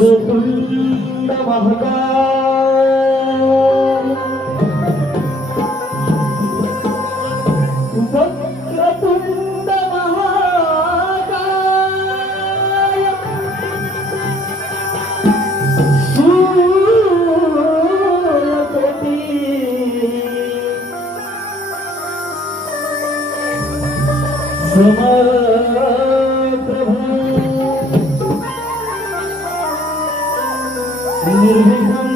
ഗുരുകുന്ദ മഹകാ Amen.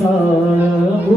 Sago